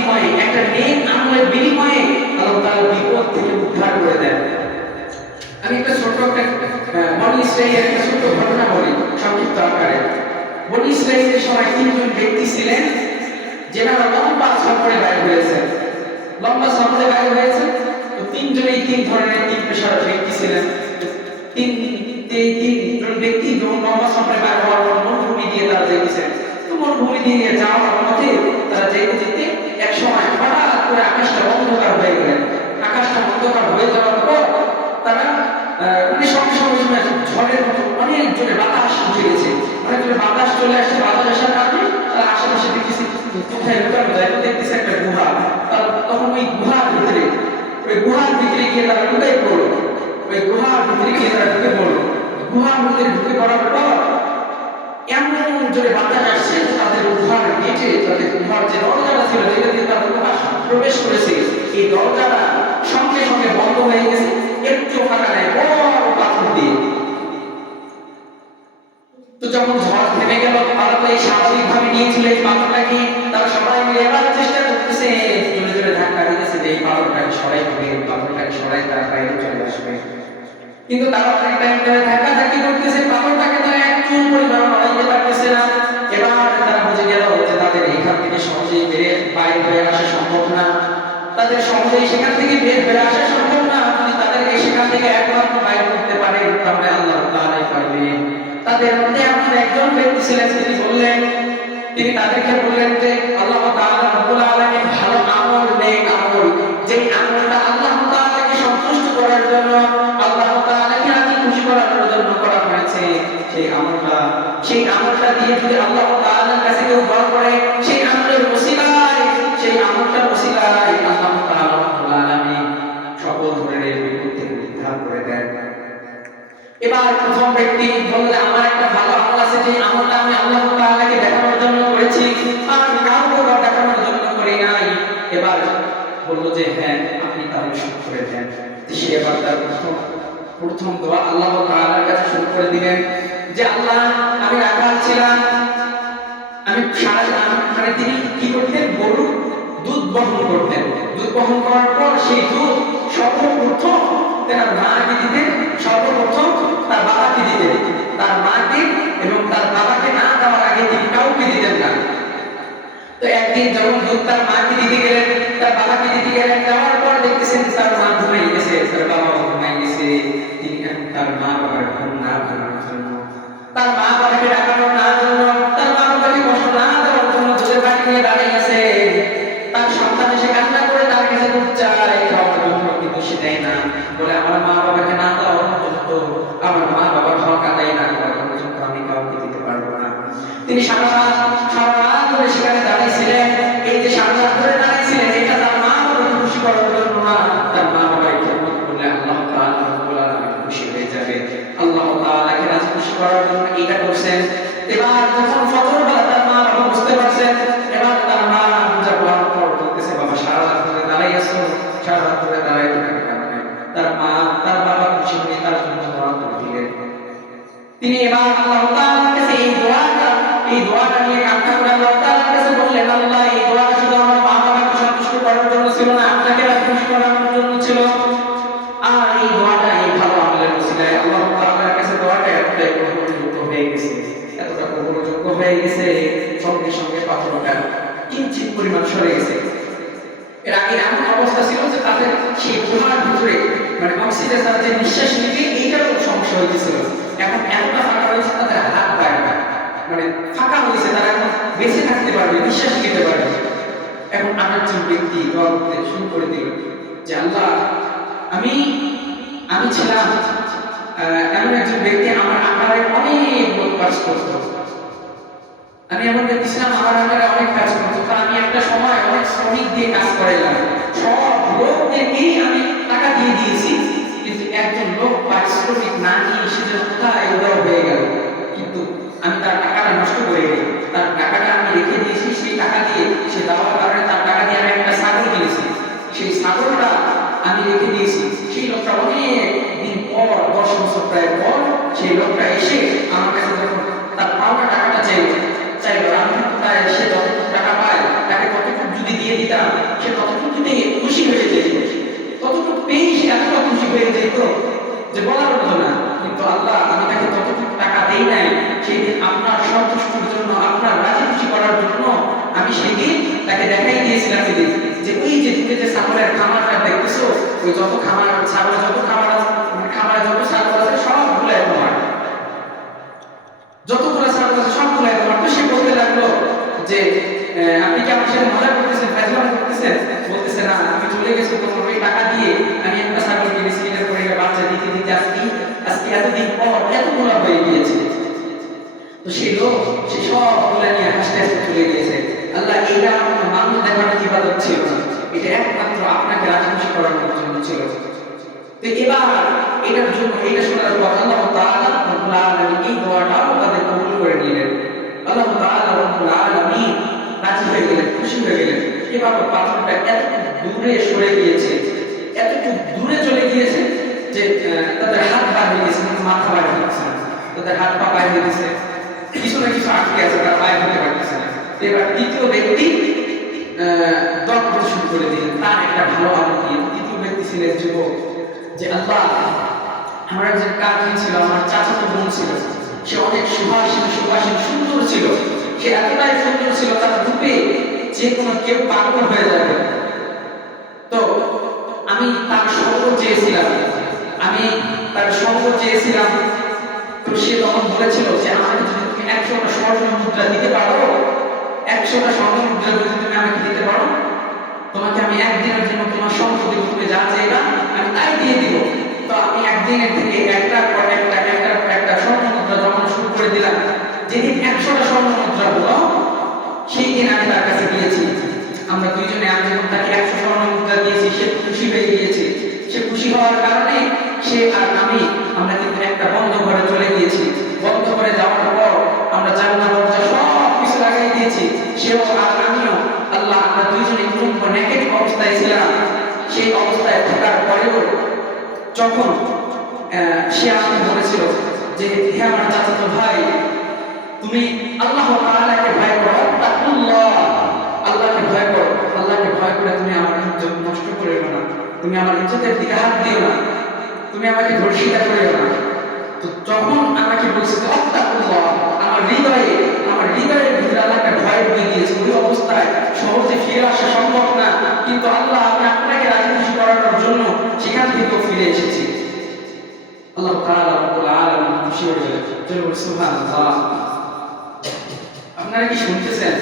বিনিময়ে, একটা নেক আমলের বিনিময়ে আল্লাহ তাআলা বিপদ থেকে উদ্ধার করে দেন। আমি একটা ছোট বনি ইসরাইলের একটা ছোট ঘটনা বলি সংক্ষিপ্ত আকারে। বনি ইসরাইলের সময় তিনজন ব্যক্তি ছিলেন যারা লম্বা সফরে বাইর হয়েছেন। তো তিনজনেই তিন ধরনের তিন পেশার ব্যক্তি ছিলেন। তিনজন ব্যক্তি যখন লম্বা সফরে বাইর হওয়ার পর মরুভূমি দিয়ে তারা যেতেছেন। তো মরুভূমি দিয়ে যাওয়ার পথে তারা যেতে যেতে এক সময় হঠাৎ করে আকাশটা অন্ধকার হয়ে গেলেন। আকাশটা অন্ধকার হয়ে যাওয়ার পর তারা সঙ্গে সঙ্গে ঝড়ের মতো অনেক জোরে বাতাস উঠে গেছে। অনেক জোরে বাতাস চলে আসছে। বাতাস আসার কারণে তারা আশেপাশে দেখতেছে কোথায় লুকানো যায়, দেখতেছে একটা গুহা। তখন ওই গুহার ভিতরে গিয়ে তারা ঢুকে পড়লো। গুহার ভিতরে ঢুকে পড়ার পর এমন জোরে বাতাস আসছে তাদের গুহার গেটে, তাদের গুহার যে দরজাটা ছিল যেটা দিয়ে তারা প্রবেশ করেছে, এই দরজাটা সঙ্গে সঙ্গে বন্ধ হয়ে গেছে। একটু ফাঁকা নাই, বড় পাথর দিয়ে। তো যখন ঝড় থেমে গেল, তারা তো এই স্বাভাবিকভাবে নিয়েছিল এই পাথরটাকে। তারা সবাই মিলে এবার চেষ্টা করতেছে, জোরে জোরে ধাক্কা দিতেছে যে এই পাথরটাকে সরাই তারা বাইরে চলে আসবে। কিন্তু তারা অনেক টাইম ধরে ধাক্কাধাক্কি করতেছে, পাথরটাকে তারা এক চুল পরিমাণ নড়াইতে পারতেছে না। এবার তারা বুঝে গেল যে তাদের এখান থেকে সহজেই বাইরে হয়ে আসা সম্ভব না। তাদের সহজেই সেখান থেকে বের হয়ে আসা সম্ভব না। যদি তাদেরকে সেখান থেকে একমাত্র বাইরে করতে পারে তাহলে আল্লাহ তাআলাই পারবেন। তাদের মধ্যে এমন একজন ব্যক্তি ছিলেন, তিনি তাদেরকে বললেন যে আল্লাহ তাআলা রব্বুল আলামিন ভালো আমল, নেক আমল, যে আমলটা আল্লাহ তাআলাকে সন্তুষ্ট করার জন্য, আল্লাহ তাআলাকে রাজি খুশি করার জন্য করা হয়েছে, সেই আমলটা দিয়ে যদি আল্লাহ তাআলার কাছে কেউ দোয়া করে, সেই আমলটার ওসিলায় আল্লাহ তাআলা রব্বুল আলামিন সকল ধরনের বিপদ থেকে উদ্ধার করে দেন। এবার প্রথম ব্যক্তি বললে আমার একটা ভালো আমল আছে, যে আমলটা আমি আল্লাহ তাআলাকে দেখানোর জন্য করেছি, আর কাউকে দেখানোর জন্য করি নাই। এবার বলল যে হ্যাঁ, আপনি তাহলে শুরু করে দেন। সে এবার তার প্রথম দোয়া আল্লাহ তাআলার কাছে শুরু করে দিলেন যে আল্লাহ, আমি রাখাল ছিলাম, আমি তিনি কি করতেন, গরুর দুধ বহন করতেন। দুধ বহন করার পর সেই দুধ সর্বপ্রথম তার মাকে দিতেন, তার বাবাকে দিতেন। তার মাকে এবং তার বাবাকে না দেওয়ার আগে তিনি কাউকে দিতেন না। তো একদিন যখন দুধ তার মাকে দিতে গেলেন, তার বাবাকে দিতে গেলেন, যাওয়ার পর দেখতেছেন তার মা ঘুমাই গেছে, তার বাবা ঘুমাই গেছে। তিনি এখন তার মা বাবার ঘুম না ভাঙানোর জন্য, তার মা বাবাকে ডাকানোর না জন্য, তার মা বাবাকে কষ্ট না দেওয়ার জন্য দুধের বাটি নিয়ে দাঁড়িয়ে আছে। তার সন্তান এসে কান্না করে তার কাছে দুধ চায়, খাওয়ার জন্য, কিন্তু সে দেয় না। বলে আমার মা বাবাকে না দেওয়া পর্যন্ত, আমার মা বাবার হক আদায় না করা পর্যন্ত আমি কাউকে দিতে পারবো না। তিনি সারা রাত ধরে সেখানে দাঁড়িয়েছিলেন। এই যে সারা রাত ধরে দাঁড়িয়েছিলেন, এটা তার মা বাবাকে খুশি করার জন্য না, তার মা বাবার খেদমত করলে আল্লাহ তাআলা রব্বুল আলামিন খুশি হয়ে যাবে। আল্লাহ তাআলাকে রাজি খুশি করার জন্য এটা করছেন। এবার যখন ফজর বেলা তার মা বাবা বুঝতে পারছেন, এবার তার মা বুঝা পড়ার পর বলতেছে, বাবা সারা রাত ধরে দাঁড়াই আছো, সারা রাত ধরে দাঁড়াই থাকার কারণে তার মা তার বাবা খুশি হয়ে তার জন্য দোয়া করে দিলেন। তিনি এবার আল্লাহ তাআলার কাছে এই দোয়াটা নিয়ে কান্না করে আল্লাহ তাআলার কাছে বললেন, আল্লাহ, এই দোয়াটা শুধু আমার মা বাবাকে সন্তুষ্ট করার জন্য ছিল না, আপনাকে খুশি করার জন্য ছিল। আর এই দোয়াটা এই ভালো আমলের ওসিলায় আল্লাহ তাআলার কাছে দোয়াটা এতটাই গ্রহণযোগ্য হয়ে গেছে, সঙ্গে সঙ্গে পাথরটা কিঞ্চিত পরিমাণ সরে গেছে। এর আগে এমন অবস্থা ছিল যে তাদের সেই গুহার ভিতরে অক্সিজেন, তারা যে নিঃশ্বাস নিতে এইটারও সমস্যা হয়েছিল। এখন এতটা ফাঁকা হয়েছে, তাদের হাত পায় না, ফাঁকা হয়েছে, তারা এখন বেঁচে থাকতে পারবে, নিঃশ্বাস নিতে পারবে। এখন আরেকজন ব্যক্তি দোয়া করতে শুরু করে দিল যে আল্লাহ, আমি ছিলাম এমন একজন ব্যক্তি, আমার আকারে অনেক লোক কাজ করতো, আমি এমন ব্যক্তি ছিলাম আমার আকারে অনেক কাজ করতো। আমি একটা সময় অনেক শ্রমিক দিয়ে কাজ করাইলাম, সব লোকদেরকেই আমি টাকা দিয়ে দিয়েছি, কিন্তু একজন লোক পারিশ্রমিক না নিয়ে সে যে কোথায় উদাও হয়ে গেল। কিন্তু আমি তার টাকাটা নষ্ট করে দিই, তার টাকাটা আমি রেখে দিয়েছি, সেই টাকা দিয়ে সে দেওয়ার কারণে তার টাকা দিয়ে আমি একটা ছাগল কিনেছি, সেই ছাগলটা আমি রেখে দিয়েছি। সেই লোকটা অনেক দিন পর, 10 বছর প্রায় পর, সেই লোকটা এসে আমার কাছে যখন তার পাওনা টাকাটা চাইল, আমি সে যতটুকু টাকা পায় তাকে কতটুকু যদি দিয়ে দিতে দিতাম সে ততটুকুতে খুশি হয়ে যেত, ততটুকু পেয়ে সে এতটা খুশি হয়ে যেত যে বলার মতো না। কিন্তু আল্লাহ আমি তাকে ততটুকু টাকা দেই নাই, সেই দিন আপনার সন্তুষ্টির জন্য, আপনার রাজি খুশি করার জন্য আমি সেই দিন তাকে দেখাই দিয়েছিলাম সেদিন যে ওই যে তুমি যে ছাগলের খামারটা দেখতেছো, ওই যত খামার ছাগল যত খামার আছে, খামারে যত ছাগল আছে সবগুলো তোমার, যতগুলো ছাগল আছে সবগুলো তোমার। তো সে বলতে লাগলো যে আপনি কি আমার সাথে মজা করতেছেন, ফাজলাম করতেছেন? বলতেছে না, আমি চলে গেছি তোমার ওই টাকা দিয়ে, আমি একটা ছাগল কিনেছি, এটার পরে বাচ্চা দিতে দিতে আজকে এতদিন পর এতগুলো হয়ে গিয়েছে। তো সেই লোক সে সবগুলা নিয়ে হাসতে হাসতে চলে গিয়েছে। আল্লাহ এইটা মানুষ দেখানোর ইবাদত ছিল না, এটা একমাত্র আপনাকে রাজি খুশি করানোর জন্য ছিল। তো এবার এটার জন্য এটা শোনার পর আল্লাহ তাআলা রব্বুল আলামিন এই দোয়াটাও তাদের কবুল করে নিলেন। আল্লাহ তাআলা রব্বুল আলামিন রাজি হয়ে গেলেন, খুশি হয়ে গেলেন। এবার পাথরটা এতটুকু দূরে সরে গিয়েছে, এতটুকু দূরে চলে গিয়েছে যে তাদের হাত বার হয়ে গেছে, কিন্তু মাথা বার হয়ে গেছে না। তাদের হাত পা বাইরে হয়ে গেছে, কিছু না কিছু আটকে আছে, তার বাইরে হতে পারতেছে না। এবার দ্বিতীয় ব্যক্তি দর শুরু করে দিলেন, তার একটা ভালো আমল দিয়ে। দ্বিতীয় ব্যক্তি ছিলেন যুবক, যে আল্লাহ আমার একজন কাজিন ছিল, আমার চাচাতো বোন ছিল, সে অনেক সুভাষিত সুন্দর ছিল, সে এতটাই সুন্দর ছিল তার রূপে যে কোনো কেউ পাগল হয়ে যাবে। তো আমি তার সঙ্গ চেয়েছিলাম, তো সে তখন বলেছিল যে আমাকে যদি তুমি 100টা স্বর্ণ মুদ্রা দিতে পারো, 100টা স্বর্ণ মুদ্রা যদি তুমি আমাকে দিতে পারো, তোমাকে আমি একদিনের জন্য তোমার সম্পদ দেব, তুমি যা চাইবা আমি তাই দিয়ে দিব। তো আমি একদিনের থেকে একটার পর একটা স্বর্ণ মুদ্রা যখন শুরু করে দিলাম, যেদিন 100টা স্বর্ণ মুদ্রা হলো সেই দিন আমি তার কাছে গিয়েছি। আমরা দুইজনে, আমি যখন তাকে 100 স্বর্ণ মুদ্রা দিয়েছি, সে খুশি হয়ে গিয়েছে। সে খুশি হওয়ার কারণে সে আর আমরা কিন্তু একটা বন্ধ ঘরে চলে গিয়েছি। বন্ধ ঘরে যাওয়ার পর আমরা জানলা দরজা সব কিছু লাগাই দিয়েছি, সেও আর আমিও। আল্লাহ আমরা দুইজনে খুব নেকেট অবস্থায় ছিলাম। সেই অবস্থায় থাকার পরেও যখন সে আমাকে বলেছিল যে হে আমার চাচাতো ভাই, তুমি আল্লাহ তাআলাকে ভয় করো, তাকুল্লাহ, আল্লাহকে ভয় করো, আল্লাহকে ভয় করে তুমি আমার ইজ্জত নষ্ট করিও না, তুমি আমার ইজ্জতের দিকে হাত দিও না, তুমি আমাকে ধর্ষিতা করিও না। তো যখন আমাকে বলছে তাকুল্লাহ, আমার হৃদয়ের ভিতরে আল্লাহকে ভয় ঢুকে গিয়েছে। ওই অবস্থায় সহজে ফিরে আসা সম্ভব না, কিন্তু আল্লাহ আমি আপনাকে রাজি খুশি করানোর জন্য সেখান থেকেও ফিরে এসেছি। আল্লাহ তাআলা রব্বুল আলামিন খুশি হয়ে গেলেন। সুবহানাল্লাহ। আপনারা কি শুনতেছেন?